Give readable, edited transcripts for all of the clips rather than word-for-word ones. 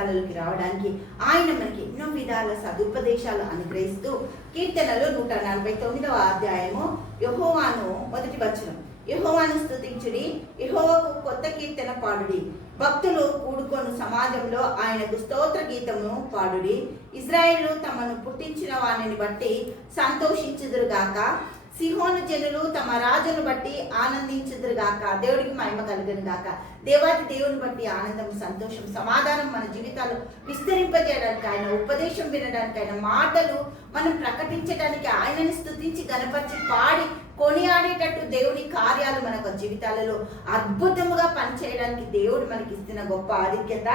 జీవితాలలోకి రావడానికి ఆయన మనకి ఎన్నో విధాల సదుపదేశాలు అనుగ్రహిస్తూ కీర్తనలు 149వ అధ్యాయము యెహోవాను మొదటి వచనం. యెహోవాను స్తుతించుడి, యెహోవాకు కొత్త కీర్తన పాడుడి, భక్తులు కూడుకొను సమాజంలో ఆయనకు స్తోత్ర గీతమును పాడుడి. ఇశ్రాయేలు తమను పుట్టించిన వానిని బట్టి సంతోషించుదురుగాక, సిహోను జనులు తమ రాజును బట్టి ఆనందించుదురుగాక. దేవుడికి మహిమ కలుగును గాక. దేవాది దేవుని బట్టి ఆనందం, సంతోషం, సమాధానం మన జీవితాలు విస్తరింపజేయడానికి, ఆయన ఉపదేశం వినడానికి, ఆయన మాటలు మనం ప్రకటించడానికి, ఆయనని స్తుతించి గణపరిచి పాడి కొనియాడేటట్టు దేవుని కార్యాలు మన జీవితాలలో అద్భుతముగా పనిచేయడానికి దేవుడు మనకి ఇస్తున్న గొప్ప ఆధిక్యత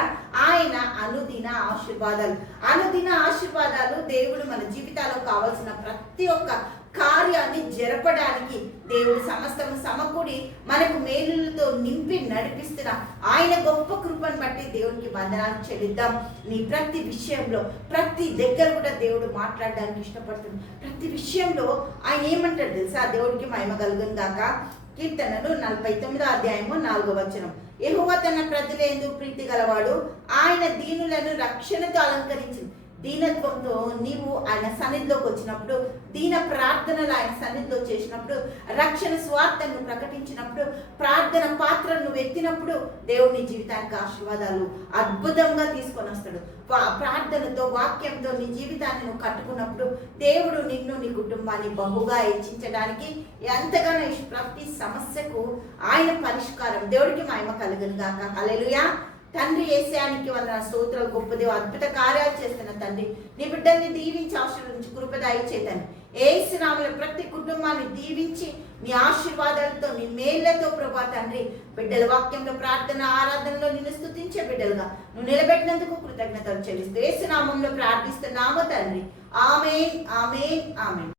ఆయన అనుదిన ఆశీర్వాదాలు. అనుదిన ఆశీర్వాదాలు దేవుడు మన జీవితాల్లో కావాల్సిన ప్రతి ఒక్క కార్యాన్ని జరపడానికి దేవుడు సమస్తము సమకూడి మనకు మేలులతో నింపి నడిపిస్తున్న ఆయన గొప్ప కృపను బట్టి దేవునికి వందనాలు చెల్లిద్దాం. నీ ప్రతి విషయంలో ప్రతి దగ్గర కూడా దేవుడు మాట్లాడడానికి ఇష్టపడుతుంది. ప్రతి విషయంలో ఆయన ఏమంటాడు తెలుసా? దేవుడికి మహిమ కలుగును గాక. కీర్తనలు 49వ అధ్యాయము 4వ వచనం. యెహోవా తన ప్రజలందు ప్రీతి గలవాడు, ఆయన దీనులను రక్షణతో అలంకరించింది. దీనత్వంతో నీవు ఆయన సన్నిధిలోకి వచ్చినప్పుడు, దీన ప్రార్థనలు ఆయన సన్నిధిలో చేసినప్పుడు, రక్షణ స్వార్థను ప్రకటించినప్పుడు, ప్రార్థన పాత్రను ఎత్తినప్పుడు దేవుని జీవితానికి ఆశీర్వాదాలు అద్భుతంగా తీసుకొని వస్తాడు. ప్రార్థనతో, వాక్యంతో నీ జీవితాన్ని నువ్వు కట్టుకున్నప్పుడు దేవుడు నిన్ను, నీ కుటుంబాన్ని బహుగా హెచ్చించడానికి ఎంతగానో ప్రతి సమస్యకు ఆయన పరిష్కారం. దేవుడికి మహిమ కలుగును గాక. హల్లెలూయా. తండ్రి యేసయ్యానికి వందన స్తోత్రాలు. గొప్ప దేవ, అద్భుత కార్యాలు చేస్తున్న తండ్రి, నీ బిడ్డల్ని దీవించి ఆశీర్వదించి కృపదాయి చేతండి. యేసు నామములో ప్రతి కుటుంబాన్ని దీవించి నీ ఆశీర్వాదాలతో, నీ మేళ్లతో ప్రభా తండ్రి, బిడ్డల వాక్యంలో, ప్రార్థన, ఆరాధనలో నిన్ను స్తుతించే బిడ్డలుగా నువ్వు నిలబెట్టినందుకు కృతజ్ఞతలు చెల్లిస్తూ యేసు నామములో ప్రార్థిస్తున్నాము తండ్రి. ఆమేన్, ఆమేన్, ఆమేన్.